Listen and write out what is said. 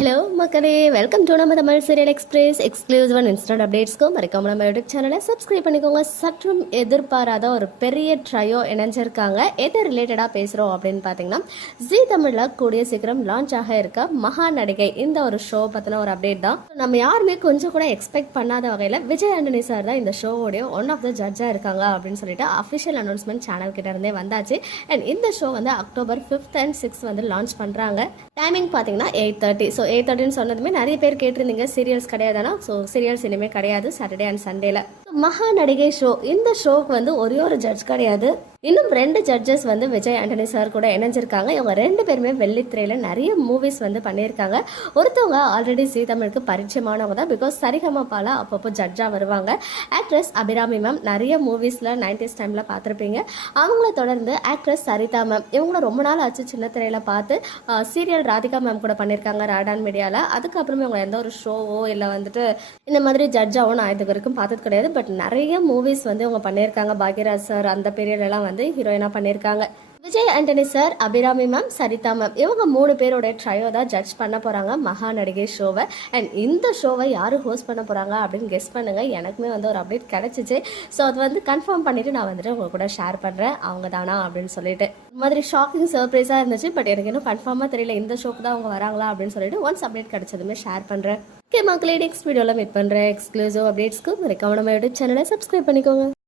Hello மக்களே. Welcome to நம்ம Tamil serial express exclusive and instant அப்டேட்ஸ்க்கும் மறக்காம நம்ம யூடியூப் சேனலை சப்ஸ்கிரைப் பண்ணிக்கோங்க. சற்றும் எதிர்பாராத ஒரு பெரிய ட்ரையோ இணைஞ்சிருக்காங்க. எது ரிலேட்டடாக பேசுகிறோம் அப்படின்னு பார்த்தீங்கன்னா ஜி தமிழில் கூடிய சீக்கிரம் லான்ச் ஆக இருக்க மகா நடிகை இந்த ஒரு ஷோ பற்றின ஒரு அப்டேட் தான். நம்ம யாருமே கொஞ்சம் கூட எக்ஸ்பெக்ட் பண்ணாத வகையில் விஜய் ஆண்டனி சார் தான் இந்த ஷோவோடைய ஒன் ஆஃப் த ஜட்ஜாக இருக்காங்க அப்படின்னு சொல்லிட்டு அஃபிஷியல் அனௌன்ஸ்மெண்ட் சேனல் கிட்ட இருந்தே வந்தாச்சு. அண்ட் இந்த ஷோ வந்து அக்டோபர் ஃபிஃப்த் அண்ட் சிக்ஸ் வந்து லான்ச் பண்ணுறாங்க டைமிங் பார்த்தீங்கன்னா எயிட் தேர்ட்டி ஸோ எயிட் தேர்ட்டின்னு சொன்னதுமே நிறைய பேர் கேட்டிருந்தீங்க. சீரியல்ஸ் கிடையாதுன்னா ஸோ சீரியல்ஸ் இனிமேல் கிடையாது. சாட்டர்டே அண்ட் சண்டேல மகா நடிகை ஷோ. இந்த ஷோக்கு வந்து ஒரே ஒரு ஜட்ஜ் கிடையாது. இன்னும் ரெண்டு ஜட்ஜஸ் வந்து விஜய் ஆண்டனி சார் கூட இணைஞ்சிருக்காங்க. இவங்க ரெண்டு பேருமே வெள்ளித்திரையில நிறைய மூவிஸ் வந்து பண்ணியிருக்காங்க. ஒருத்தவங்க ஆல்ரெடி சீ தமிழுக்கு பரிச்சயமானவங்க தான். பிகாஸ் சரிகமபால அப்பப்போ ஜட்ஜாக வருவாங்க. ஆக்ட்ரஸ் அபிராமி மேம் நிறைய மூவிஸில் நைன்டிஸ் டைமில் பார்த்துருப்பீங்க. அவங்கள தொடர்ந்து ஆக்ட்ரஸ் சரிதா மேம் இவங்கள ரொம்ப நாள் ஆச்சு சின்ன திரையில பார்த்து சீரியல் ராதிகா மேம் கூட பண்ணியிருக்காங்க ராடான் மீடியாவில் அதுக்கப்புறமே இவங்க எந்த ஒரு ஷோவோ இல்லை வந்துட்டு இந்த மாதிரி ஜட்ஜாவோ நான் இது வரைக்கும் பார்த்தது கிடையாது. பட் நிறைய மூவிஸ் வந்து இவங்க பண்ணியிருக்காங்க. பாக்யராஜ் சார் அந்த பீரியட்லலாம் எல்லாம் வந்து ஹீரோயினாக பண்ணியிருக்காங்க. Vijay Antony sir Abhirami ma'am Saritha ma'am இவங்க மூணு பேரோட ட்ரையோ தான் ஜட்ஜ் பண்ண போகிறாங்க மகா நடிகை ஷோவை அண்ட் இந்த ஷோவை யார் ஹோஸ்ட் பண்ண போகிறாங்க அப்படின்னு கெஸ் பண்ணுங்க. எனக்குமே வந்து ஒரு அப்டேட் கிடச்சிச்சு. ஸோ அது வந்து கன்ஃபார்ம் பண்ணிவிட்டு நான் வந்துட்டு உங்க கூட ஷேர் பண்ணுறேன் அவங்க தானா அப்படின்னு சொல்லிட்டு. இந்த மாதிரி ஷாக்கிங் சர்ப்ரைஸாக இருந்துச்சு. பட் எனக்கு இன்னும் கன்ஃபார்மாக தெரியல இந்த ஷோக்கு தான் அவங்க வராங்களா அப்படின்னு சொல்லிட்டு ஒன்ஸ் அப்டேட் கிடைச்சதுமே ஷேர் பண்ணுறேன் ஓகே மக்களே நெக்ஸ்ட் வீடியோவில் மீட் பண்ணுறேன் எக்ஸ்க்ளூசிவ் அப்டேட்ஸ்க்கு மறக்காம நம்ம யூடியூப் சேனலை சப்ஸ்கிரைப் பண்ணிக்கோங்க.